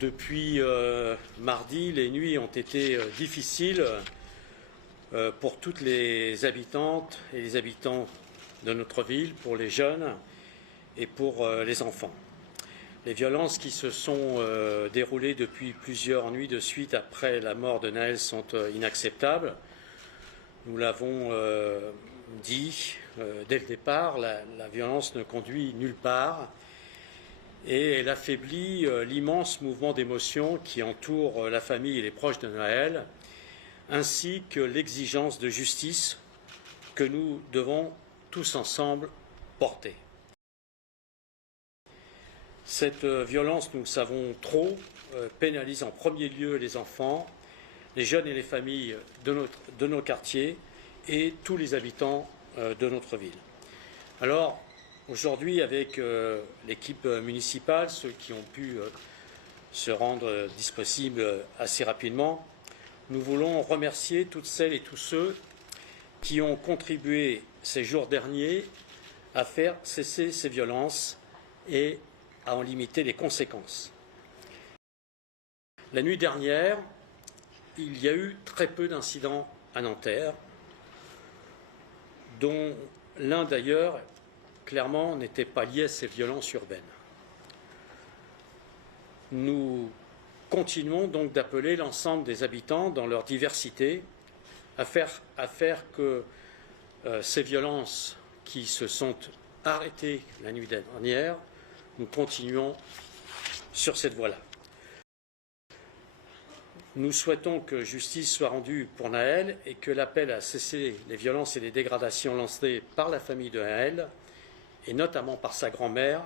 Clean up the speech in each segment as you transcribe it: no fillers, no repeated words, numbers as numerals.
Depuis mardi, les nuits ont été difficiles pour toutes les habitantes et les habitants de notre ville, pour les jeunes et pour les enfants. Les violences qui se sont déroulées depuis plusieurs nuits de suite après la mort de Naël sont inacceptables. Nous l'avons dit dès le départ, la violence ne conduit nulle part et elle affaiblit l'immense mouvement d'émotion qui entoure la famille et les proches de Naël, ainsi que l'exigence de justice que nous devons tous ensemble porter. Cette violence, nous le savons trop, pénalise en premier lieu les enfants, les jeunes et les familles de nos quartiers et tous les habitants de notre ville. Alors, aujourd'hui, avec l'équipe municipale, ceux qui ont pu se rendre disponibles assez rapidement, nous voulons remercier toutes celles et tous ceux qui ont contribué ces jours derniers à faire cesser ces violences et à en limiter les conséquences. La nuit dernière, il y a eu très peu d'incidents à Nanterre, dont l'un d'ailleurs, clairement, n'était pas lié à ces violences urbaines. Nous continuons donc d'appeler l'ensemble des habitants, dans leur diversité, à faire que ces violences qui se sont arrêtées la nuit dernière, nous continuons sur cette voie-là. Nous souhaitons que justice soit rendue pour Naël et que l'appel à cesser les violences et les dégradations lancées par la famille de Naël, et notamment par sa grand-mère,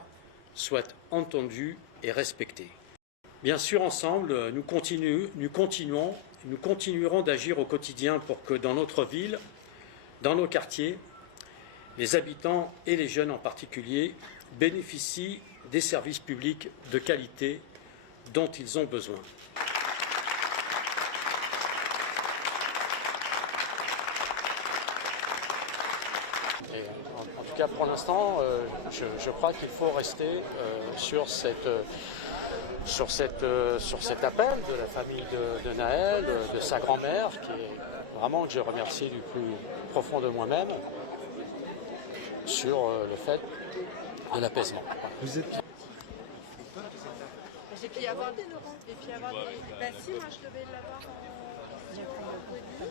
soit entendu et respecté. Bien sûr, ensemble, nous continuerons d'agir au quotidien pour que dans notre ville, dans nos quartiers, les habitants et les jeunes en particulier bénéficient des services publics de qualité dont ils ont besoin. Et en tout cas, pour l'instant, je crois qu'il faut rester sur cet appel de la famille de Naël, de sa grand-mère, qui est vraiment, que je remercie du plus profond de moi-même, sur le fait de l'apaisement. Vous êtes... Et puis avoir des... Ben si, moi je devais l'avoir en...